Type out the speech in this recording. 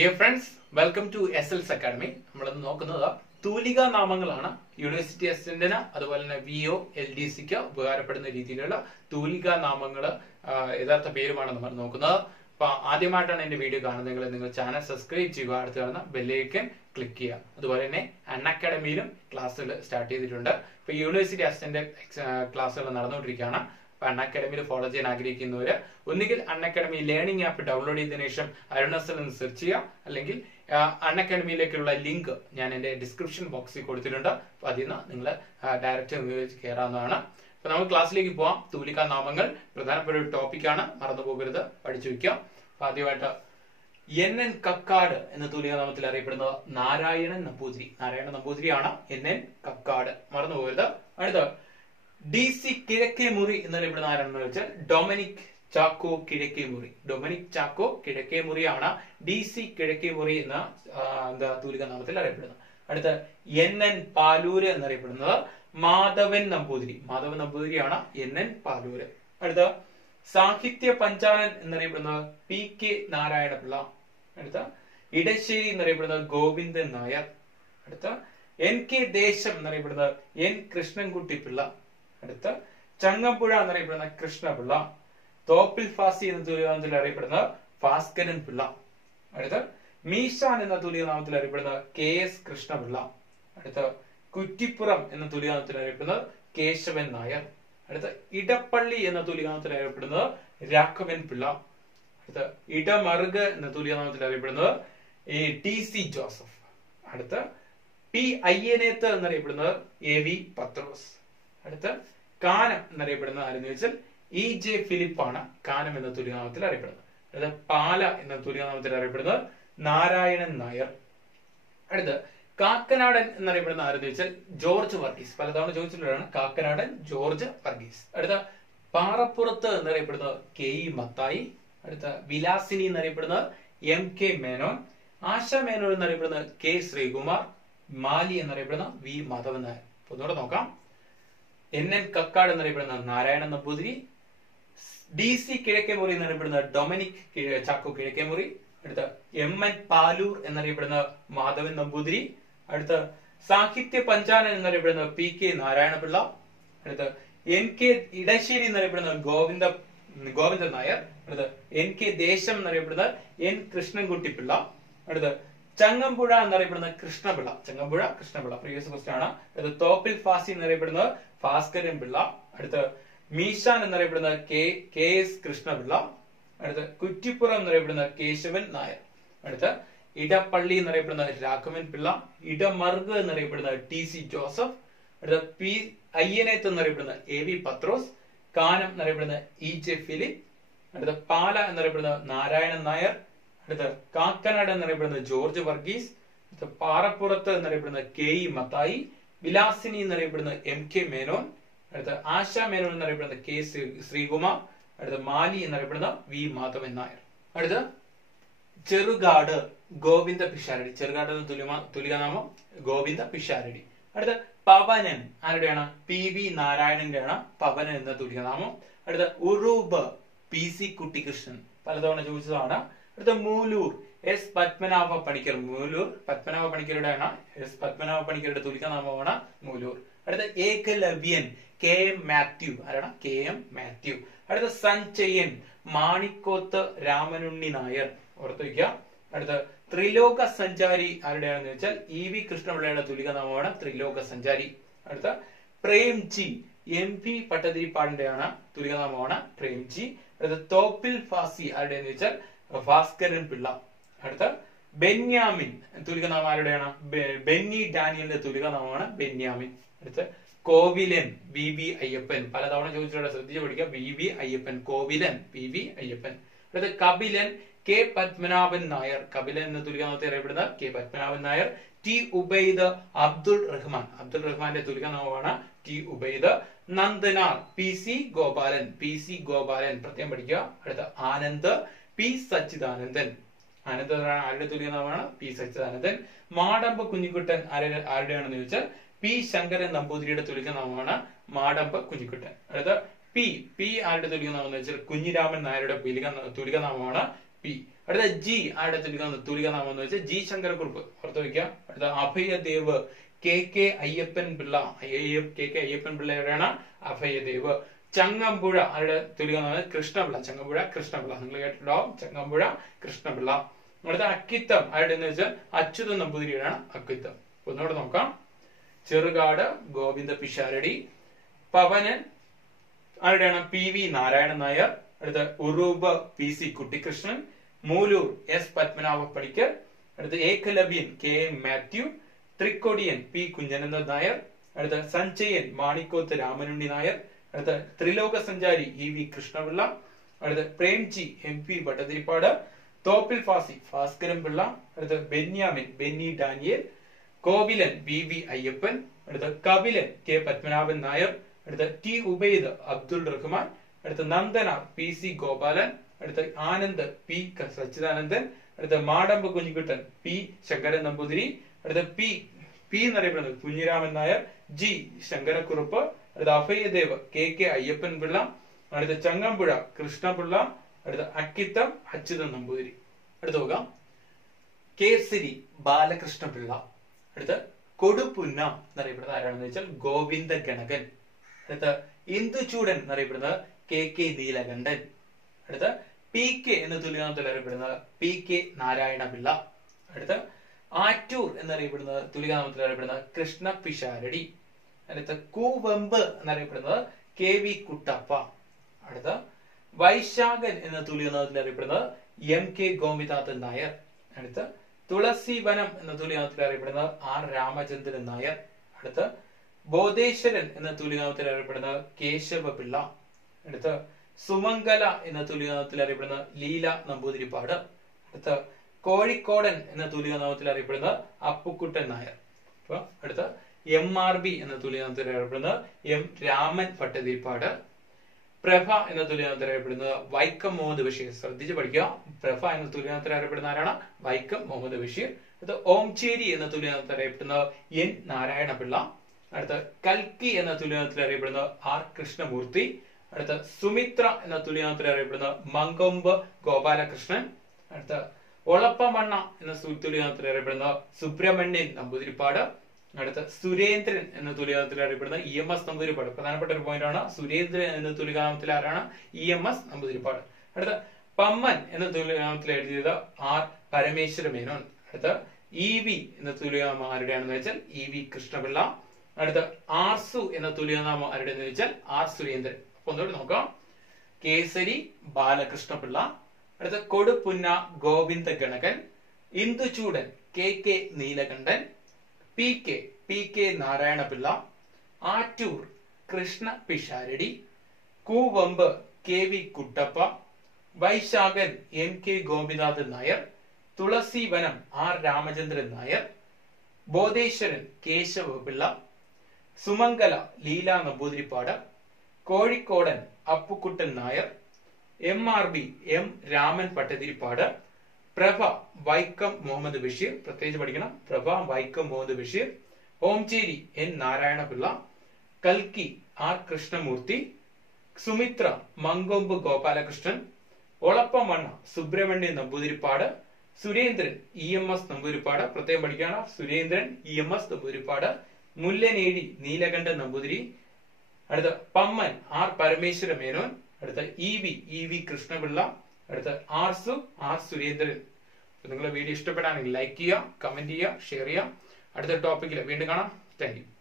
Dear friends, welcome to SLS Academy. നമ്മൾ നോക്കുന്നത് തൂലിക നാമങ്ങളാണ്. യൂണിവേഴ്സിറ്റി അസിസ്റ്റന്റിന് അതുപോലെ തന്നെ വിഒ LDCക്ക് ഉപകാരപ്പെടുന്ന രീതിയിലുള്ള തൂലിക നാമങ്ങൾ യഥാർത്ഥ പേരുമാണ് നമ്മൾ നോക്കുന്നത്. അപ്പൊ ആദ്യമായിട്ടാണ് എന്റെ വീഡിയോ കാണുന്നതെങ്കിൽ നിങ്ങൾ ചാനൽ സബ്സ്ക്രൈബ് ചെയ്യുക, അടുത്ത് കാണുന്ന ബെല്ലൈക്കൻ ക്ലിക്ക് ചെയ്യുക. അതുപോലെ തന്നെ അൺഅക്കാഡമിയിലും ക്ലാസ്സുകൾ സ്റ്റാർട്ട് ചെയ്തിട്ടുണ്ട്. ഇപ്പൊ യൂണിവേഴ്സിറ്റി അസിസ്റ്റന്റ് ക്ലാസ്സുകൾ നടന്നുകൊണ്ടിരിക്കുകയാണ്. അൺഅക്കാഡമിയിൽ ഫോളോ ചെയ്യാൻ ആഗ്രഹിക്കുന്നവര് ഒന്നുകിൽ അൺഅക്കാഡമി ലേണിംഗ് ആപ്പ് ഡൗൺലോഡ് ചെയ്തതിനു ശേഷം അരുണസിൽ നിന്ന് സെർച്ച് ചെയ്യുക, അല്ലെങ്കിൽ അൺഅക്കാഡമിയിലേക്കുള്ള ലിങ്ക് ഞാൻ എന്റെ ഡിസ്ക്രിപ്ഷൻ ബോക്സിൽ കൊടുത്തിട്ടുണ്ട്. അപ്പൊ അതിൽ നിന്ന് നിങ്ങൾ ഡയറക്റ്റ് കയറാവുന്നതാണ്. അപ്പൊ നമുക്ക് ക്ലാസ്സിലേക്ക് പോവാം. തൂലിക നാമങ്ങൾ പ്രധാനപ്പെട്ട ഒരു ടോപ്പിക്കാണ്, മറന്നു പോകരുത്, പഠിച്ചു വയ്ക്കാം. അപ്പൊ ആദ്യമായിട്ട് NN കക്കാട് എന്ന തൂലിക നാമത്തിൽ അറിയപ്പെടുന്നത് നാരായണൻ നമ്പൂതിരി. നാരായണൻ നമ്പൂതിരിയാണ് NN കക്കാട്, മറന്നു പോകരുത്. അടുത്ത DC കിഴക്കേ മുറി എന്നറിയപ്പെടുന്ന ആരാണെന്ന് വെച്ചാൽ ഡൊമിനിക് ചാക്കോ കിഴക്കേ മുറി. ഡൊമിനിക് ചാക്കോ കിഴക്കേ മുറിയാണ് DC കിഴക്കേ മുറി എന്ന തൂലിക നാമത്തിൽ അറിയപ്പെടുന്നത്. അടുത്ത NN പാലൂര് എന്നറിയപ്പെടുന്നത് മാധവൻ നമ്പൂതിരി. മാധവൻ നമ്പൂതിരിയാണ് NN പാലൂര്. അടുത്ത സാഹിത്യ പഞ്ചാനൻ എന്നറിയപ്പെടുന്നത് PK നാരായണപിള്ള. അടുത്ത ഇടശ്ശേരി എന്നറിയപ്പെടുന്നത് ഗോവിന്ദൻ നായർ. അടുത്ത NK ദേശം എന്നറിയപ്പെടുന്നത് N കൃഷ്ണൻകുട്ടി പിള്ള. അടുത്ത ചങ്ങമ്പുഴ എന്നറിയപ്പെടുന്ന കൃഷ്ണപിള്ള. തോപ്പിൽ ഫാസി എന്ന തൂലികാനാമത്തിൽ അറിയപ്പെടുന്ന ഭാസ്കരൻ പിള്ള. അടുത്ത മീശാൻ എന്ന തൂലികാനാമത്തിൽ അറിയപ്പെടുന്ന KS കൃഷ്ണപിള്ള. അടുത്ത കുറ്റിപ്പുറം എന്ന തൂലികാനാമത്തിൽ അറിയപ്പെടുന്നത് കേശവൻ നായർ. അടുത്ത ഇടപ്പള്ളി എന്ന തൂലികാനാമത്തിൽ അറിയപ്പെടുന്നത് രാഘവൻ പിള്ള. അടുത്ത ഇടമറുക് എന്ന തൂലികാനാമത്തിൽ അറിയപ്പെടുന്നത് TC ജോസഫ്. അടുത്ത P അയ്യനേത്ത് എന്നറിയപ്പെടുന്നത് AV പത്രോസ്. അടുത്ത കാനം എന്നറിയപ്പെടുന്നത് ആരെന്ന് വെച്ചാൽ EJ ഫിലിപ്പാണ് കാനം എന്ന തൂലികാനാമത്തിൽ അറിയപ്പെടുന്നത്. അടുത്ത പാല എന്ന തൂലികാനാമത്തിൽ അറിയപ്പെടുന്നത് നാരായണൻ നായർ. അടുത്ത് കാക്കനാടൻ എന്നറിയപ്പെടുന്ന ആരെന്ന് വെച്ചാൽ ജോർജ് വർഗീസ്. പലതവണ ചോദിച്ചിട്ടുള്ളതാണ് കാക്കനാടൻ ജോർജ് വർഗീസ്. അടുത്ത പാറപ്പുറത്ത് എന്നറിയപ്പെടുന്നത് KE മത്തായി. അടുത്ത വിലാസിനി എന്നറിയപ്പെടുന്നത് MK മേനോൻ. ആശ മേനോൻ എന്നറിയപ്പെടുന്നത് K ശ്രീകുമാർ. മാലി എന്നറിയപ്പെടുന്ന V മാധവൻ നായർ. ഒന്നുകൂടെ നോക്കാം. NN കക്കാട് എന്നറിയപ്പെടുന്ന നാരായണൻ നമ്പൂതിരി. DC കിഴക്കേ മുറി എന്നറിയപ്പെടുന്ന ഡൊമിനിക് ചാക്കോ കിഴക്കേ മുറി. അടുത്ത MN പാലൂർ എന്നറിയപ്പെടുന്ന മാധവൻ നമ്പൂതിരി. അടുത്ത സാഹിത്യ പഞ്ചാനൻ എന്നറിയപ്പെടുന്ന PK നാരായണപിള്ള. അടുത്ത NK ഇടശ്ശേരി എന്നറിയപ്പെടുന്ന ഗോവിന്ദൻ നായർ. അടുത്ത NK ദേശം എന്നറിയപ്പെടുന്ന N കൃഷ്ണൻകുട്ടി പിള്ള. അടുത്ത ചങ്ങമ്പുഴ എന്നറിയപ്പെടുന്ന കൃഷ്ണപിള്ള. ചങ്ങമ്പുഴ കൃഷ്ണപിള്ള പ്രീവിയസ് ക്വസ്റ്റ്യൻ ആണ്. അടുത്ത തോപ്പിൽ ഫാസി എന്നറിയപ്പെടുന്നത് ഭാസ്കരൻ പിള്ള. അടുത്ത മീശാൻ എന്നറിയപ്പെടുന്ന KS കൃഷ്ണപിള്ള. അടുത്ത കുറ്റിപ്പുറം എന്നറിയപ്പെടുന്ന കേശവൻ നായർ. അടുത്ത ഇടപ്പള്ളി എന്നറിയപ്പെടുന്ന രാഘവൻ പിള്ള. ഇടമറുക് എന്നറിയപ്പെടുന്ന TC ജോസഫ്. അടുത്ത P അയ്യനേത്ത് എന്നറിയപ്പെടുന്ന AV പത്രോസ്. കാനം എന്നറിയപ്പെടുന്ന EJ ഫിലിപ്പ്. അടുത്ത പാല എന്നറിയപ്പെടുന്ന നാരായണൻ നായർ. അടുത്ത കാക്കനാട് എന്നറിയപ്പെടുന്ന ജോർജ് വർഗീസ്. അടുത്ത പാറപ്പുറത്ത് എന്നറിയപ്പെടുന്ന KE മത്തായി. വിലാസിനി എന്നറിയപ്പെടുന്ന MK മേനോൻ. അടുത്ത ആശ മേനോൻ എന്നറിയപ്പെടുന്ന K ശ്രീകുമാർ. അടുത്ത മാലി എന്നറിയപ്പെടുന്ന V മാധവൻ നായർ. അടുത്ത ചെറുകാട് ഗോവിന്ദ പിഷാരടി. ചെറുകാട് എന്ന തുലികാനാമം ഗോവിന്ദ പിഷാരടി. അടുത്ത പവനൻ ആരുടെയാണ്? PV നാരായണന്റെയാണ് പവനൻ എന്ന തുലികാനാമം. അടുത്ത ഉറൂബ് PC കുട്ടികൃഷ്ണൻ, പലതവണ ചോദിച്ചതാണ്. അടുത്ത മൂലൂർ S പത്മനാഭ പണിക്കർ. മൂലൂർ പത്മനാഭ പണിക്കരുടെയാണ്. S പത്മനാഭ പണിക്കരുടെ തുലികാനാമമാണ് മൂലൂർ. അടുത്ത ഏകലവ്യൻ KM മാത്യു. ആരാണ്? KM മാത്യു. അടുത്ത സഞ്ചയൻ മാണിക്കോത്ത് രാമനുണ്ണി നായർ. ഓർത്തു വയ്ക്കുക. അടുത്ത ത്രിലോക സഞ്ചാരി ആരുടെയാണെന്ന് വെച്ചാൽ EV കൃഷ്ണപിള്ളയുടെ തുലികാനാമമാണ് ത്രിലോക സഞ്ചാരി. അടുത്ത പ്രേംജി MP പട്ടതിരിപ്പാടിന്റെയാണ് തുലികാനാമമാണ് പ്രേംജി. അടുത്ത തോപ്പിൽ ഫാസി ആരുടെയെന്ന് വെച്ചാൽ ഭാസ്കരൻ പിള്ള. അടുത്ത ബെന്യാമിൻ തുലികാനാമം ആരുടെയാണ്? ബെന്നി ഡാനിയലിന്റെ തുലികാനാമമാണ് ബെന്യാമിൻ. അടുത്ത കോവിലൻ VV അയ്യപ്പൻ. പലതവണ ചോദിച്ചിട്ടുള്ള, ശ്രദ്ധിച്ച് പഠിക്കുക. VV Ayyappan, Kovilan VV Ayyappan. അടുത്ത കപിലൻ K പത്മനാഭൻ നായർ. കപിലൻ എന്ന തുലികാനാമത്തെ അറിയപ്പെടുന്ന K പത്മനാഭൻ നായർ. T ഉബൈദ് അബ്ദുൾ റഹ്മാൻ. അബ്ദുൾ റഹ്മാന്റെ തുലികാനാമമാണ് T Ubaid. Nandanar PC Gopalan. PC Gopalan പ്രത്യേകം പഠിക്കുക. അടുത്ത ആനന്ദ് P സച്ചിദാനന്ദൻ. ആനന്ദ് ആരുടെ തുലികാനാമമാണ്? P സച്ചിദാനന്ദൻ. മാടമ്പ് കുഞ്ഞിക്കുട്ടൻ ആരുടെയാണെന്ന് ചോദിച്ചാൽ P ശങ്കരൻ നമ്പൂതിരിയുടെ തുലികാനാമമാണ് മാടമ്പ് കുഞ്ഞിക്കുട്ടൻ. അടുത്ത P ആരുടെ തുലികാനാമം എന്ന് വെച്ചാൽ കുഞ്ഞിരാമൻ നായരുടെ തുലികാനാമമാണ് പി. അടുത്ത ജി ആരുടെ തൂലികാ നാമം എന്ന് വെച്ചാൽ ജി ശങ്കരക്കുറുപ്പ്, ഓർത്ത് വയ്ക്കുക. അടുത്ത അഭയദേവ് കെ അയ്യപ്പൻ പിള്ള, കെ അയ്യപ്പൻ പിള്ളയുടെയാണ് അഭയദേവ്. ചങ്ങമ്പുഴ ആരുടെ തൂലികാ നാമം? കൃഷ്ണപിള്ള, ചങ്ങമ്പുഴ കൃഷ്ണപിള്ള, നിങ്ങൾ കേട്ടിട്ടുണ്ടാവും, ചങ്ങമ്പുഴ കൃഷ്ണപിള്ള. അടുത്ത അക്കിത്തം ആരുടെ എന്ന് വെച്ചാൽ അച്യുതൻ നമ്പൂതിരിയുടെയാണ് അക്കിത്തം. ഒന്നുകൂടെ നോക്കാം. ചെറുകാട് ഗോവിന്ദ പിഷാരടി. പവനൻ ആരുടെയാണ്? P V Narayanan Nair. അടുത്ത Uroob P C Kuttikrishnan. Moolur S Padmanabha Panicker. അടുത്ത Ekalavyan K M Mathew. Thrikkodiyan P Kunjanandan Nair. അടുത്ത സഞ്ചയൻ മാണിക്കോത്ത് രാമനുണ്ണി നായർ. അടുത്ത ത്രിലോക സഞ്ചാരി ഇ വി കൃഷ്ണപിള്ള. അടുത്ത പ്രേംജി എം പി ഭട്ടതിരിപ്പാട്. തോപ്പിൽ ഫാസി ഭാസ്കരൻ പിള്ള. അടുത്ത ബെന്യാമിൻ ബെന്നി ഡാനിയേൽ. Kovilan V V Ayyappan. അടുത്ത കപിലൻ കെ പത്മനാഭൻ നായർ. അടുത്ത ടി ഉബൈദ് അബ്ദുൾ റഹ്മാൻ. അടുത്ത നന്ദന പി സി ഗോപാലൻ. അടുത്ത ആനന്ദ് പി സച്ചിദാനന്ദൻ. അടുത്ത മാടമ്പ് കുഞ്ഞിക്കുട്ടൻ പി ശങ്കരൻ നമ്പൂതിരി. അടുത്ത പി എന്നറിയപ്പെടുന്നത് കുഞ്ഞിരാമൻ നായർ. ജി ശങ്കരക്കുറുപ്പ്. അടുത്ത അഭയദേവ് കെ അയ്യപ്പൻ പിള്ള. അടുത്ത ചങ്ങമ്പുഴ കൃഷ്ണപിള്ള. അടുത്ത അക്കിത്തം അച്യുതൻ നമ്പൂതിരി. അടുത്ത നോക്കാം. കേസരി ബാലകൃഷ്ണപിള്ള. അടുത്ത കൊടുപുന്ന എന്നറിയപ്പെടുന്നത് ആരാണെന്ന് വെച്ചാൽ ഗോവിന്ദ ഗണകൻ. അടുത്ത ഇന്ദുചൂടൻ എന്നറിയപ്പെടുന്നത് കെ നീലകണ്ഠൻ. അടുത്ത പി കെ എന്ന തുല്യനാമത്തിൽ അറിയപ്പെടുന്നത് പി കെ നാരായണ പിള്ള. അടുത്ത ആറ്റൂർ എന്നറിയപ്പെടുന്നത് തുല്യനാമത്തിൽ അറിയപ്പെടുന്നത് കൃഷ്ണ പിഷാരടി. അടുത്ത കൂവമ്പ് എന്നറിയപ്പെടുന്നത് കെ വി കുട്ടപ്പ. അടുത്ത വൈശാഖൻ എന്ന തുല്യനാമത്തിൽ അറിയപ്പെടുന്നത് എം കെ ഗോപിനാഥൻ നായർ. അടുത്ത തുളസി വനം എന്ന തുല്യനാമത്തിൽ അറിയപ്പെടുന്നത് ആർ രാമചന്ദ്രൻ നായർ. അടുത്ത ബോധേശ്വരൻ എന്ന തുല്യനാമത്തിൽ അറിയപ്പെടുന്നത് കേശവ പിള്ള. അടുത്ത സുമംഗല എന്ന തുല്യനാമത്തിൽ അറിയപ്പെടുന്നത് ലീല നമ്പൂതിരിപ്പാട്. അടുത്ത കോഴിക്കോടൻ എന്ന തുല്യനാമത്തിൽ അറിയപ്പെടുന്നത് അപ്പുക്കുട്ടൻ നായർ. അപ്പൊ അടുത്ത MRB എന്ന തുല്യനാമത്തിൽ അറിയപ്പെടുന്നത് എം രാമൻ ഭട്ടതിരിപ്പാട്. പ്രഭ എന്ന തുല്യനാമത്തിൽ അറിയപ്പെടുന്നത് വൈക്കം മുഹമ്മദ് ബഷീർ. ശ്രദ്ധിച്ച് പഠിക്കുക. പ്രഭ എന്ന തുല്യനാമത്തിൽ അറിയപ്പെടുന്ന ആരാണ്? വൈക്കം മുഹമ്മദ് ബഷീർ. അടുത്ത ഓംചേരി എന്ന തുല്യനാമത്തിൽ അറിയപ്പെടുന്നത് എൻ നാരായണ പിള്ള. അടുത്ത കൽക്കി എന്ന തുല്യനാമത്തിൽ അറിയപ്പെടുന്നത് ആർ കൃഷ്ണമൂർത്തി. അടുത്ത സുമിത്ര എന്ന തുല്യനാമത്തിൽ അറിയപ്പെടുന്നത് മങ്കൊമ്പ് ഗോപാലകൃഷ്ണൻ. അടുത്ത ഒളപ്പമണ്ണ എന്ന തുല്യനാമത്തിൽ അറിയപ്പെടുന്നത് സുബ്രഹ്മണ്യൻ നമ്പൂതിരിപ്പാട്. അടുത്ത സുരേന്ദ്രൻ എന്ന തുല്യനാമത്തിൽ അറിയപ്പെടുന്ന EMS നമ്പൂതിരിപ്പാട്. പ്രധാനപ്പെട്ട ഒരു പോയിന്റ് ആണ്. സുരേന്ദ്രൻ എന്ന തുല്യനാമത്തിൽ ആരാണ്? EMS നമ്പൂതിരിപ്പാട്. അടുത്ത പമ്മൻ എന്ന തുല്യനാമത്തിൽ എഴുതിയത് ആർ പരമേശ്വര മേനോൻ. അടുത്ത EV എന്ന തുല്യനാമം ആരുടെയാണെന്ന് വെച്ചാൽ EV കൃഷ്ണപിള്ള. അടുത്ത ആർസു എന്ന തുല്യനാമം ആരുടെയെന്ന് വെച്ചാൽ ആർ സുരേന്ദ്രൻ. അപ്പൊ ഒന്നുകൂടി നോക്കാം. കേസരി ബാലകൃഷ്ണപിള്ള. അടുത്ത Kodupunna Govinda Ganakan. Induchoodan K Neelakantan. P K Narayana Pillai. Attoor Krishna Pisharody. Kuvempu K V Kuttappa. Vaishakhan M K Gopinathan Nair. Thulasi Vanam R Ramachandran Nair. Bodheswaran Kesava Pillai. Sumangala Leela Namboodiripad. Kozhikodan Appukuttan Nair. MRB M Raman Bhattathiripad. Prabha Vaikom Muhammad Basheer. പ്രത്യേകിച്ച് പഠിക്കണം. പ്രഭ വൈക്കം മുഹമ്മദ് ബഷീർ. ഓംചേരി എൻ നാരായണ പിള്ള. കൽക്കി ആർ കൃഷ്ണമൂർത്തി. സുമിത്ര മങ്കൊമ്പ് ഗോപാലകൃഷ്ണൻ. ഒളപ്പമണ്ണ സുബ്രഹ്മണ്യൻ നമ്പൂതിരിപ്പാട്. സുരേന്ദ്രൻ EMS നമ്പൂതിരിപ്പാട്. പ്രത്യേകം പഠിക്കണം. സുരേന്ദ്രൻ EMS നമ്പൂതിരിപ്പാട്. മുല്ലനേഴി നീലകണ്ഠൻ നമ്പൂതിരി. അടുത്ത പമ്മൻ ആർ പരമേശ്വര മേനോൻ. അടുത്ത EV കൃഷ്ണപിള്ള. അടുത്ത ആർസു ആർ സുരേന്ദ്രൻ. നിങ്ങളുടെ വീഡിയോ ഇഷ്ടപ്പെടാണെങ്കിൽ ലൈക്ക് ചെയ്യുക, കമന്റ് ചെയ്യുക, ഷെയർ ചെയ്യുക. അടുത്ത ടോപ്പിക്കിൽ വീണ്ടും കാണാം. Thank you.